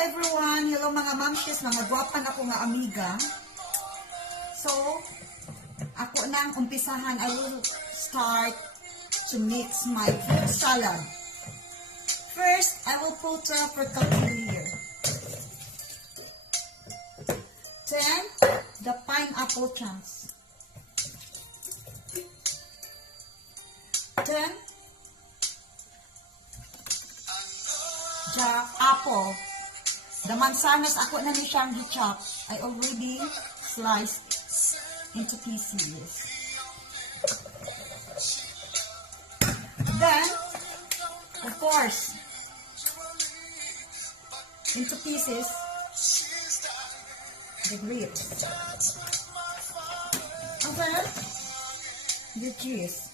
everyone! Hello mga mamshis, mga gwapan ako nga amiga. So, ako nang umpisahan, I will start to mix my fruit salad. First, I will put for here. Then, the pineapple chunks. Then, the apple. The mansanas, ako na ni siyang gi-chop. I already sliced into pieces. Then, of course, into pieces, the grapes. And then, the cheese.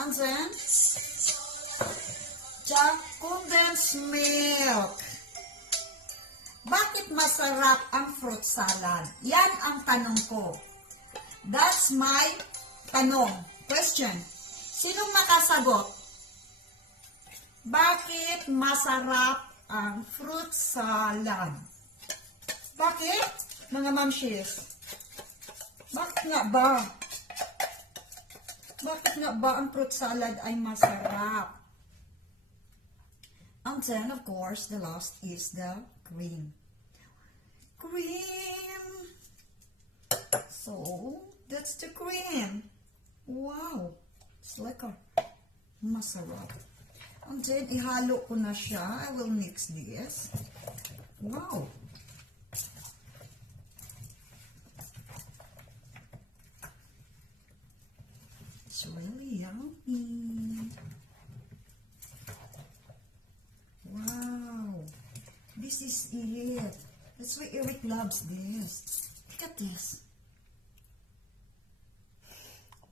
And then, the condensed milk. Bakit masarap ang fruit salad? Yan ang tanong ko. That's my tanong. Question. Sinong makasagot? Bakit masarap ang fruit salad? Bakit? Mga mamshis. Bakit nga ba? Bakit nga ba ang fruit salad ay masarap? And then, of course, the last is the cream. Cream! So, that's the cream. Wow! It's like a masarap. And then, ihalo ko na siya. I will mix this. Wow! It's really yummy. Wow. This is it. That's why Eric loves this. Look at this.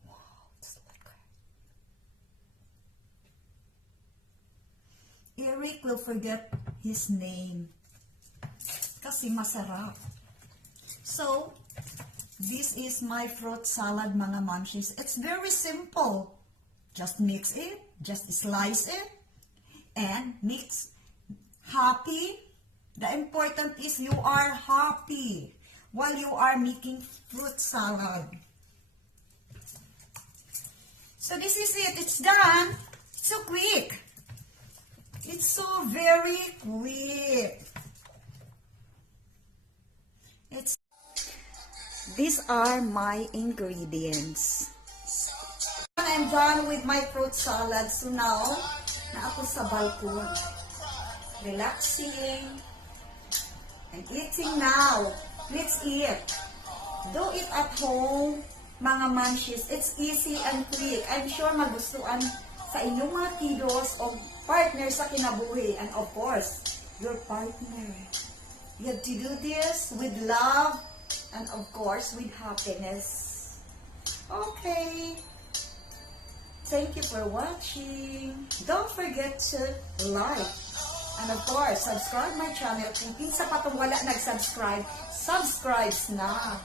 Wow. It's like Eric will forget his name. Kasi masarap. So, this is my fruit salad, mga munchies. It's very simple. Just mix it, just slice it, and mix. Happy. The important is you are happy while you are making fruit salad. So this is it. It's done. So quick. It's so very quick. These are my ingredients. I'm done with my fruit salad. So now, na ako sa balkon. Relaxing. And eating now. Let's eat. Do it at home, mga munchies. It's easy and quick. I'm sure magustuhan sa inyong mga kiddos o partner sa kinabuhi. And of course, your partner. You have to do this with love and of course with happiness. Okay. Thank you for watching. Don't forget to like. And of course, subscribe my channel. Kung pinsa pa itong wala nag-subscribe, subscribe na.